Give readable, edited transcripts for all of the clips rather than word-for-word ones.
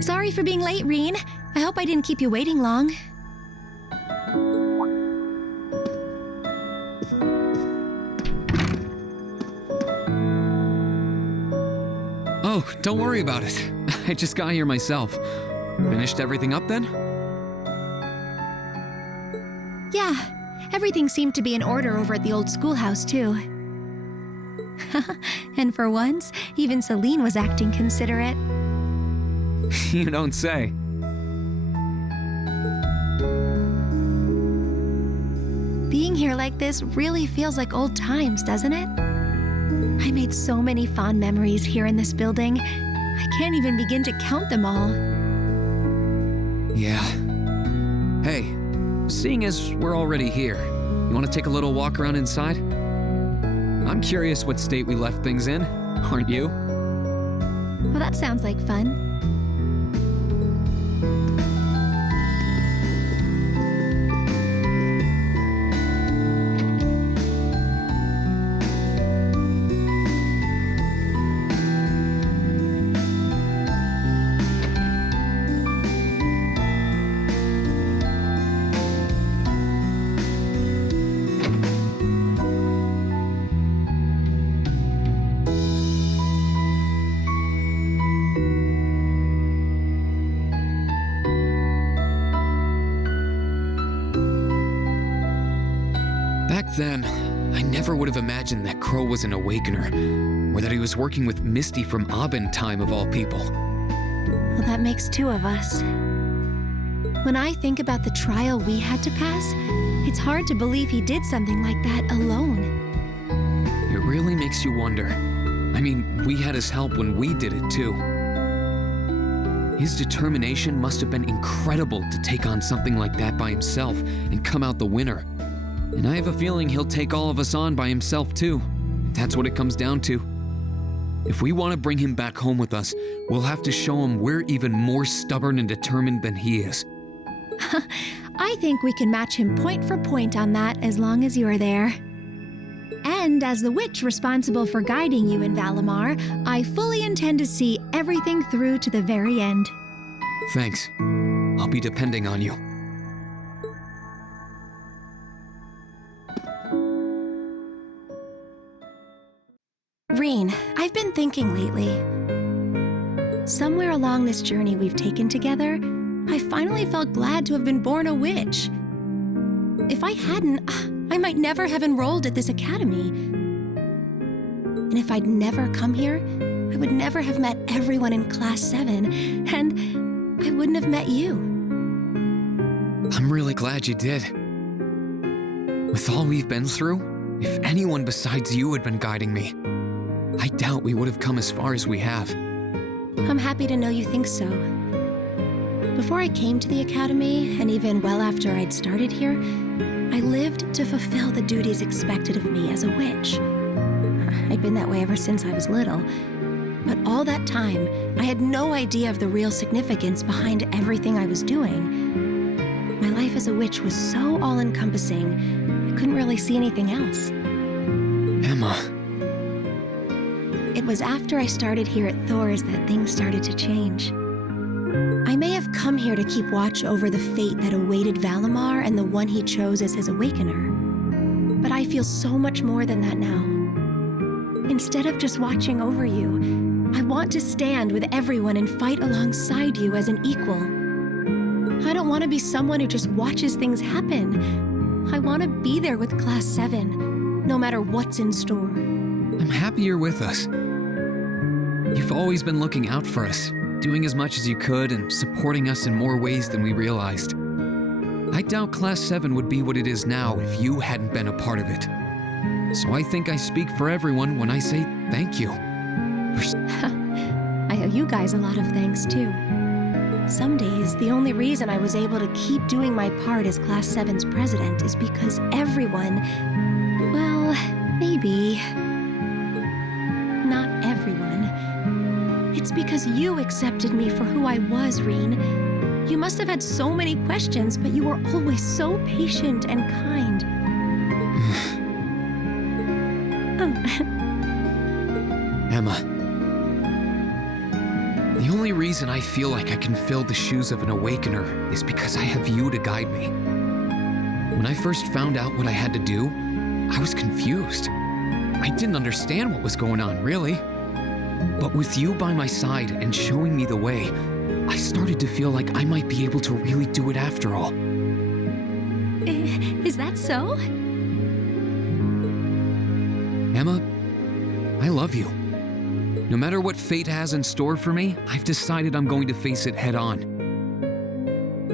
Sorry for being late, Rean. I hope I didn't keep you waiting long. Oh, don't worry about it. I just got here myself. Finished everything up then? Yeah, everything seemed to be in order over at the old schoolhouse, too. And for once, even Celine was acting considerate. You don't say. Being here like this really feels like old times, doesn't it? I made so many fond memories here in this building. I can't even begin to count them all. Yeah. Hey, seeing as we're already here, you want to take a little walk around inside? I'm curious what state we left things in, aren't you? Well, that sounds like fun. Then, I never would have imagined that Crow was an awakener, or that he was working with Misty from Abin time of all people. Well, that makes two of us. When I think about the trial we had to pass, it's hard to believe he did something like that alone. It really makes you wonder. I mean, we had his help when we did it too. His determination must have been incredible to take on something like that by himself and come out the winner. And I have a feeling he'll take all of us on by himself too. That's what it comes down to. If we want to bring him back home with us, we'll have to show him we're even more stubborn and determined than he is. I think we can match him point for point on that as long as you're there. And as the witch responsible for guiding you in Valimar, I fully intend to see everything through to the very end. Thanks. I'll be depending on you. Rean, I've been thinking lately. Somewhere along this journey we've taken together, I finally felt glad to have been born a witch. If I hadn't, I might never have enrolled at this academy. And if I'd never come here, I would never have met everyone in Class 7, and I wouldn't have met you. I'm really glad you did. With all we've been through, if anyone besides you had been guiding me, I doubt we would have come as far as we have. I'm happy to know you think so. Before I came to the academy, and even well after I'd started here, I lived to fulfill the duties expected of me as a witch. I'd been that way ever since I was little. But all that time, I had no idea of the real significance behind everything I was doing. My life as a witch was so all-encompassing, I couldn't really see anything else. Emma. It was after I started here at Thor's that things started to change. I may have come here to keep watch over the fate that awaited Valimar and the one he chose as his awakener. But I feel so much more than that now. Instead of just watching over you, I want to stand with everyone and fight alongside you as an equal. I don't want to be someone who just watches things happen. I want to be there with Class 7, no matter what's in store. I'm happy you're with us. You've always been looking out for us, doing as much as you could and supporting us in more ways than we realized. I doubt Class 7 would be what it is now if you hadn't been a part of it. So I think I speak for everyone when I say thank you. I owe you guys a lot of thanks, too. Some days, the only reason I was able to keep doing my part as Class 7's president is because everyone, well, maybe not everyone. It's because you accepted me for who I was, Rean. You must have had so many questions, but you were always so patient and kind. Emma. The only reason I feel like I can fill the shoes of an awakener is because I have you to guide me. When I first found out what I had to do, I was confused. I didn't understand what was going on, really. But with you by my side and showing me the way, I started to feel like I might be able to really do it after all. Is that so? Emma, I love you. No matter what fate has in store for me, I've decided I'm going to face it head on.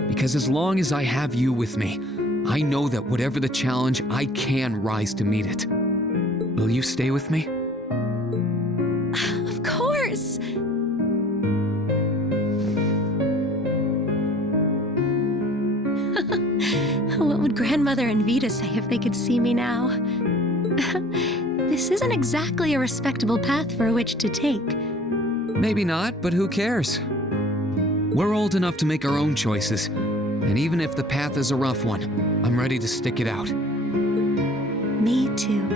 Because as long as I have you with me, I know that whatever the challenge, I can rise to meet it. Will you stay with me? Of course! What would Grandmother and Vita say if they could see me now? This isn't exactly a respectable path for a witch to take. Maybe not, but who cares? We're old enough to make our own choices, and even if the path is a rough one, I'm ready to stick it out. Me too.